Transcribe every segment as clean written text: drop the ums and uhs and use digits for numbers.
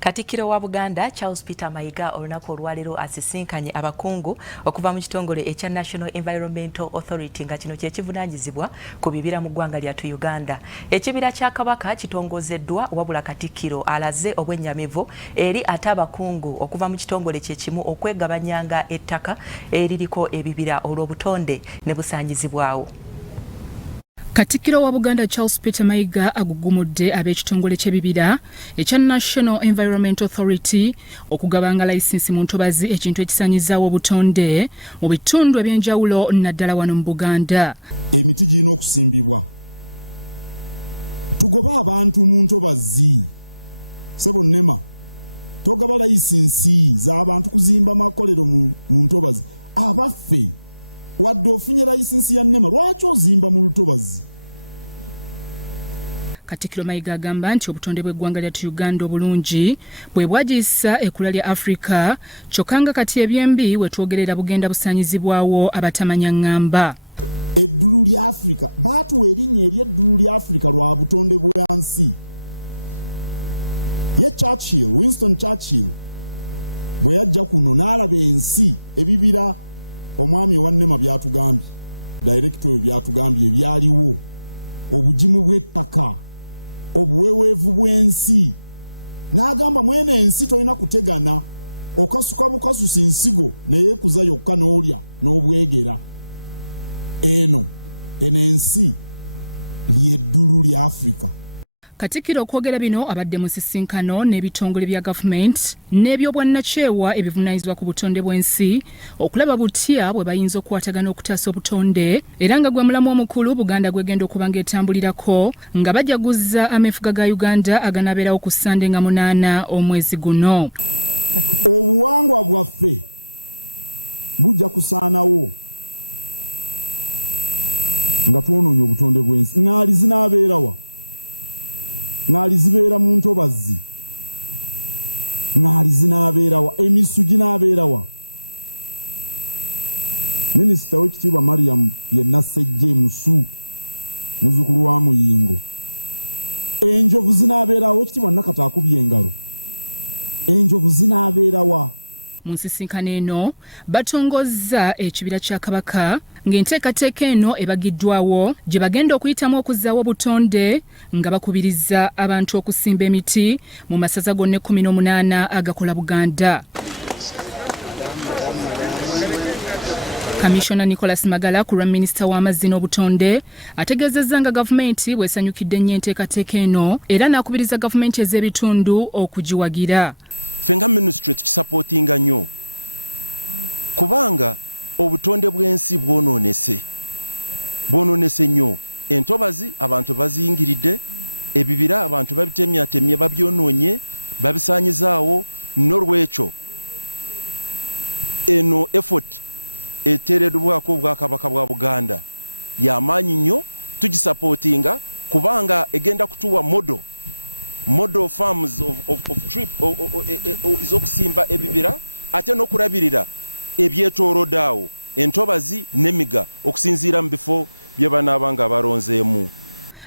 Katikkiro wa Buganda Charles Peter Mayiga olunaku olwaleero asisinkanye abakungu okuva mu kitongole ekya National Environmental Authority nga kino kye kivunaanyizibwa ku bibira mu ggwanga lyattu Uganda. Ekibira kya Kabaka kitongozeddwa wabula Katikkiro alaze obwennyamivu eri ate abakungu okuva mu kitongole kye kimu okwegabanyanga ettaka eririko ebibira olw'obutonde ne busaanyizibwawo. Katikkiro wa Buganda Charles Peter Mayiga agugumudde ab'ekitongole ky'ebibira ekya National Environmental Authority okugabanga layisinsi mu ntobazi ekintu ekisaanyizaawo obutonde mu bitundu eby'enjawulo naddala wano mu Buganda. Katikkiro Mayiga agamba nti obutonde bw'eggwanga lyattu Uganda obulungi bwe bwagiyisa ekkula lya Africa kyokka nga kati ebyembi we twogerera bugenda busaanyizibwawo abatamanya ngamba. Katikkiro okwogera bino abadde mu nsisinkano n'ebitongole bya gavumenti n'ebyobwannakyewa ebivunaanyizibwa ku butonde bw'ensi okulaba butya bwe bayinza okukwatagana okutaasa obutonde era nga gwe mulamu omukulu Buganda gwegenda okuba ng'etambulirako nga bajaguza ameefuga ga Uganda aganaabeerawo ku Ssande nga 8 omwezi guno. Mu nsisinkano eno batongozza ekibira kya Kabaka ng'enteekateeka eno ebagiddwawo gye bagenda okuyitamu okuzzaawo obutonde nga bakubiriza abantu okusimba emiti mu masaza gonna 18 agakola Buganda. Kamisona Nicholas Magala ku lwa minisita w'amazzi n'obutonde ategeezezza nga gavumenti bw'esanyukidde nnyo enteekateeka eno era n'akubiriza gavumenti ez'ebitundu okugiwagira.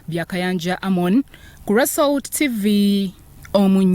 Byakayanja Amon, Kurasalt TV, Omunyi.